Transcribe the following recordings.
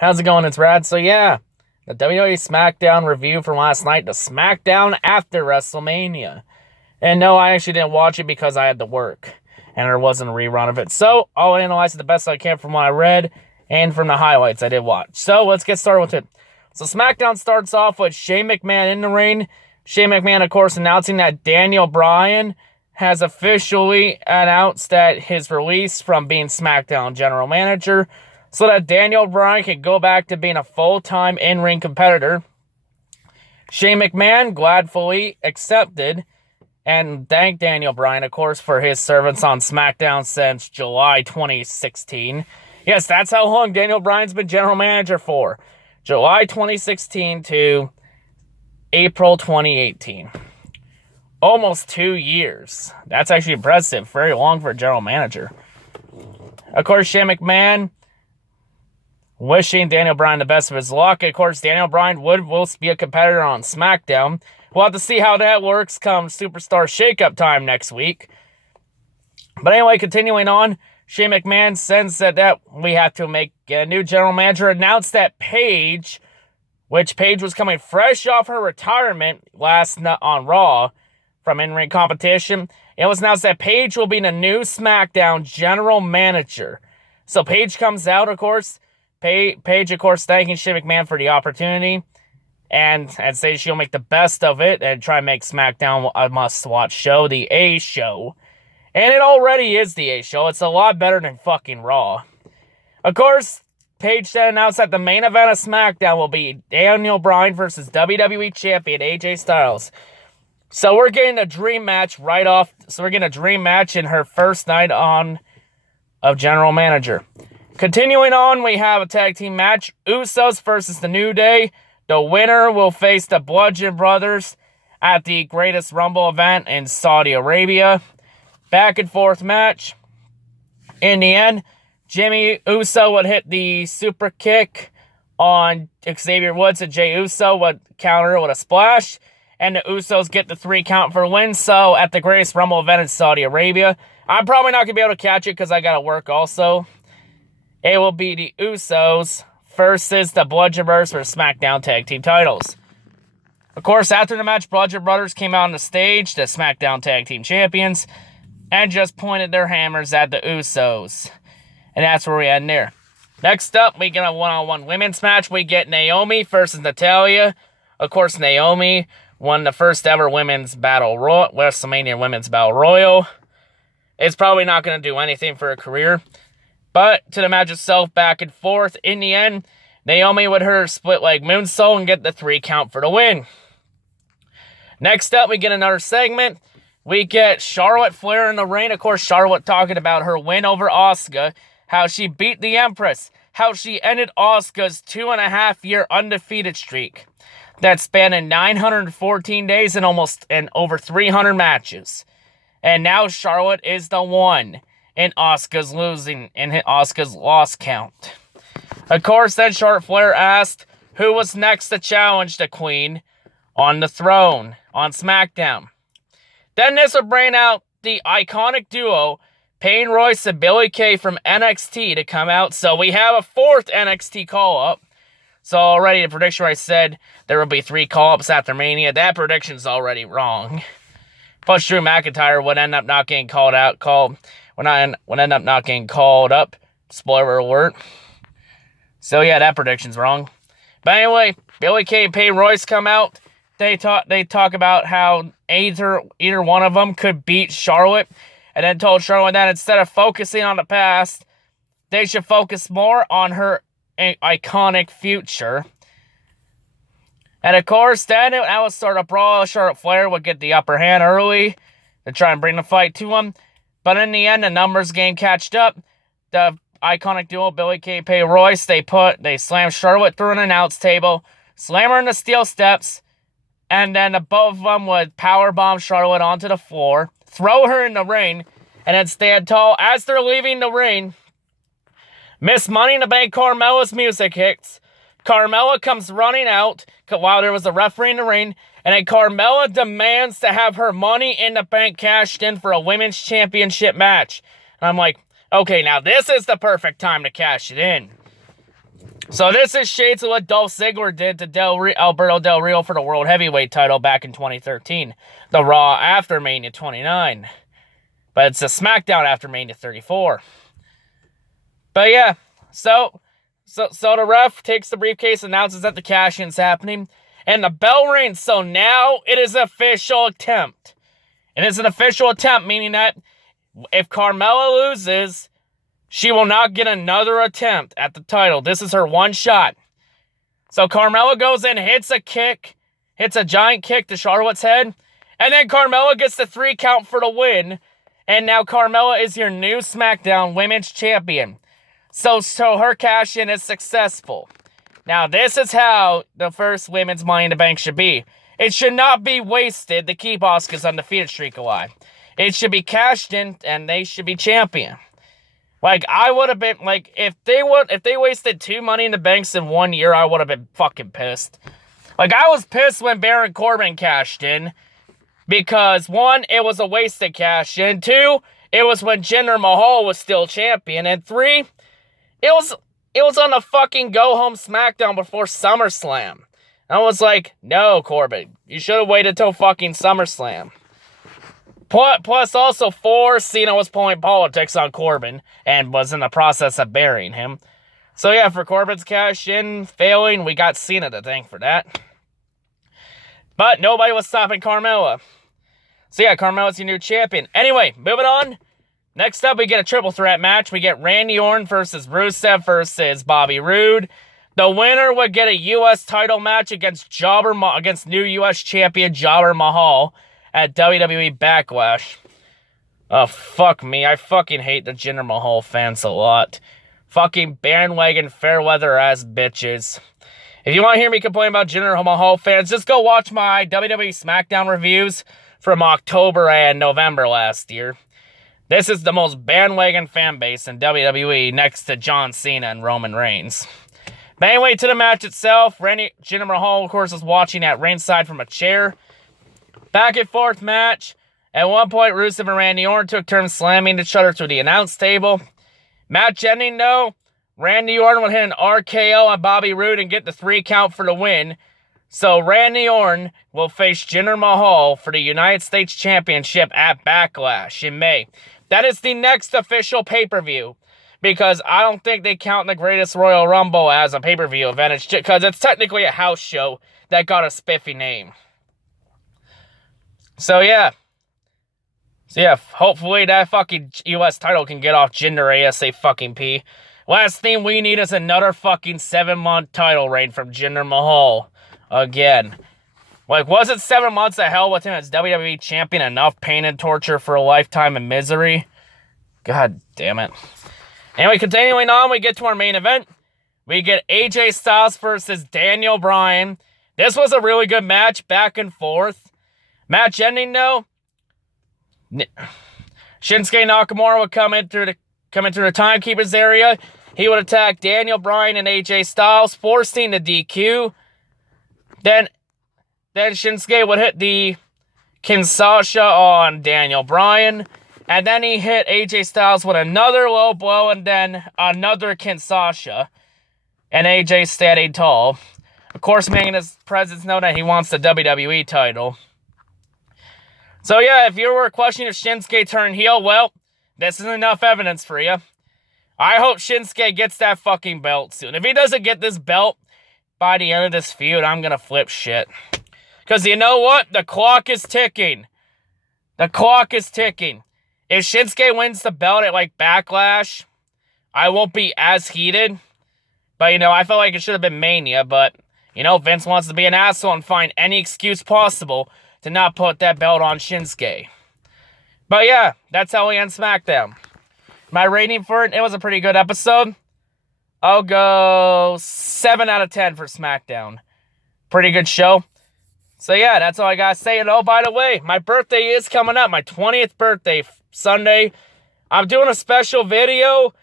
How's it going? It's Rad. So yeah, the WWE Smackdown review from last night, the Smackdown after WrestleMania. And no, I actually didn't watch it because I had to work, and there wasn't a rerun of it. So I'll analyze it the best I can from what I read and from the highlights I did watch. So let's get started with it. So SmackDown starts off with Shane McMahon in the ring. Shane McMahon, of course, announcing that Daniel Bryan has officially announced that his release from being SmackDown general manager, so that Daniel Bryan can go back to being a full-time in-ring competitor. Shane McMahon gladfully accepted and thanked Daniel Bryan, of course, for his service on SmackDown since July 2016. Yes, that's how long Daniel Bryan's been general manager for. July 2016 to April 2018. Almost 2 years. That's actually impressive. Very long for a general manager. Of course, Shane McMahon wishing Daniel Bryan the best of his luck. Of course, Daniel Bryan will be a competitor on SmackDown. We'll have to see how that works come Superstar Shakeup time next week. But anyway, continuing on, Shane McMahon sensed that we have to make a new general manager. Announced that Paige, which Paige was coming fresh off her retirement last night on Raw from in-ring competition. It was announced that Paige will be the new SmackDown general manager. So Paige comes out, of course. Paige, of course, thanking Shane McMahon for the opportunity and say she'll make the best of it and try and make SmackDown a must-watch show, the A show. And it already is the A show. It's a lot better than fucking Raw. Of course, Paige then announced that the main event of SmackDown will be Daniel Bryan versus WWE Champion AJ Styles. So we're getting a dream match right off. So we're getting a dream match in her first night on of general manager. Continuing on, we have a tag team match. Usos versus the New Day. The winner will face the Bludgeon Brothers at the Greatest Rumble event in Saudi Arabia. Back and forth match. In the end, Jimmy Uso would hit the super kick on Xavier Woods, and Jey Uso would counter with a splash. And the Usos get the 3 count for a win. So at the Greatest Rumble event in Saudi Arabia, I'm probably not going to be able to catch it because I got to work also. It will be the Usos versus the Bludgeon Brothers for SmackDown Tag Team titles. Of course, after the match, Bludgeon Brothers came out on the stage, the SmackDown Tag Team champions, and just pointed their hammers at the Usos. And that's where we end there. Next up, we get a one-on-one women's match. We get Naomi versus Natalya. Of course, Naomi won the first ever women's WrestleMania Women's Battle Royal. It's probably not going to do anything for her career. But to the match itself, back and forth. In the end, Naomi would hit her split leg moonsault and get the 3 count for the win. Next up, we get another segment. We get Charlotte Flair in the ring. Of course, Charlotte talking about her win over Asuka, how she beat the Empress, how she ended Asuka's 2.5-year undefeated streak that spanned 914 days and over 300 matches. And now Charlotte is the one in Asuka's loss count. Of course, then Charlotte Flair asked who was next to challenge the Queen on the throne on SmackDown. Then this would bring out the iconic duo, Peyton Royce and Billie Kay from NXT to come out. So we have a 4th NXT call-up. So already the prediction where I said there will be 3 call-ups after Mania, that prediction's already wrong. Plus Drew McIntyre would end up not getting called up. Spoiler alert. So yeah, that prediction's wrong. But anyway, Billie Kay and Peyton Royce come out. They talk about how either one of them could beat Charlotte, and then told Charlotte that instead of focusing on the past, they should focus more on her iconic future. And of course, then that would start a brawl. Charlotte Flair would get the upper hand early to try and bring the fight to him. But in the end, the numbers game catched up. The iconic duo, Billie Kay, Peyton Royce, they slammed Charlotte through an announce table, slam her in the steel steps, and then the both of them would powerbomb Charlotte onto the floor, throw her in the ring, and then stand tall. As they're leaving the ring, Miss Money in the Bank Carmella's music hits. Carmella comes running out while there was a referee in the ring, and then Carmella demands to have her Money in the Bank cashed in for a women's championship match. And I'm like, okay, now this is the perfect time to cash it in. So this is shades of what Dolph Ziggler did to Alberto Del Rio for the World Heavyweight title back in 2013. The Raw after Mania 29. But it's a SmackDown after Mania 34. But yeah, so the ref takes the briefcase, announces that the cash-in's happening, and the bell rings. So now it is an official attempt. It is an official attempt, meaning that if Carmella loses, she will not get another attempt at the title. This is her one shot. So Carmella goes in, hits a kick, hits a giant kick to Charlotte's head, and then Carmella gets the 3 count for the win, and now Carmella is your new SmackDown Women's Champion. So her cash-in is successful. Now, this is how the first Women's Money in the Bank should be. It should not be wasted to keep Asuka's undefeated streak alive. It should be cashed in, and they should be champion. Like, I would have been, like, if they wasted 2 Money in the Banks in 1 year, I would have been fucking pissed. Like, I was pissed when Baron Corbin cashed in, because 1, it was a wasted cash in, 2, it was when Jinder Mahal was still champion, and 3, it was on the fucking go-home SmackDown before SummerSlam. I was like, no, Corbin, you should have waited till fucking SummerSlam. Plus, also, 4, Cena was pulling politics on Corbin and was in the process of burying him. So, yeah, for Corbin's cash-in failing, we got Cena to thank for that. But nobody was stopping Carmella. So, yeah, Carmella's your new champion. Anyway, moving on. Next up, we get a triple threat match. We get Randy Orton versus Rusev versus Bobby Roode. The winner would get a U.S. title match against new U.S. champion Jobber Mahal at WWE Backlash. Oh, fuck me. I fucking hate the Jinder Mahal fans a lot. Fucking bandwagon fair-weather ass bitches. If you want to hear me complain about Jinder Mahal fans, just go watch my WWE Smackdown reviews from October and November last year. This is the most bandwagon fan base in WWE next to John Cena and Roman Reigns. But anyway, to the match itself, Jinder Mahal, of course, was watching at ringside from a chair. Back and forth match. At one point, Rusev and Randy Orton took turns slamming each other through the announce table. Match ending, though, Randy Orton would hit an RKO on Bobby Roode and get the 3 count for the win. So Randy Orton will face Jinder Mahal for the United States Championship at Backlash in May. That is the next official pay-per-view, because I don't think they count the Greatest Royal Rumble as a pay-per-view event, because it's technically a house show that got a spiffy name. So yeah, hopefully that fucking U.S. title can get off Jinder ASAP. Last thing we need is another fucking 7-month title reign from Jinder Mahal. Again. Like, wasn't 7 months of hell with him as WWE champion enough pain and torture for a lifetime of misery? God damn it. Anyway, continuing on, we get to our main event. We get AJ Styles versus Daniel Bryan. This was a really good match, back and forth. Match ending, though, Shinsuke Nakamura would come in through the timekeeper's area. He would attack Daniel Bryan and AJ Styles, forcing the DQ. Then Shinsuke would hit the Kinshasa on Daniel Bryan. And then he hit AJ Styles with another low blow and then another Kinshasa. And AJ stayed tall. Of course, making his presence known that he wants the WWE title. So yeah, if you were questioning if Shinsuke turned heel, well, this is enough evidence for you. I hope Shinsuke gets that fucking belt soon. If he doesn't get this belt by the end of this feud, I'm gonna flip shit. Because you know what? The clock is ticking. The clock is ticking. If Shinsuke wins the belt at, like, Backlash, I won't be as heated. But, you know, I felt like it should have been Mania, but, you know, Vince wants to be an asshole and find any excuse possible to not put that belt on Shinsuke. But yeah, that's how we end SmackDown. My rating for it was a pretty good episode. I'll go 7 out of 10 for SmackDown. Pretty good show. So yeah, that's all I gotta say. And oh, by the way, my birthday is coming up. My 20th birthday, Sunday. I'm doing a special video.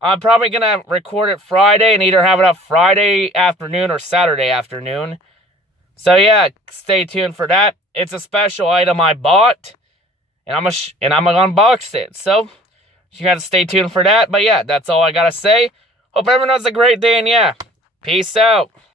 I'm probably gonna record it Friday and either have it up Friday afternoon or Saturday afternoon. So yeah, stay tuned for that. It's a special item I bought, and I'm gonna unbox it. So you gotta stay tuned for that. But yeah, that's all I gotta say. Hope everyone has a great day, and yeah, Peace out.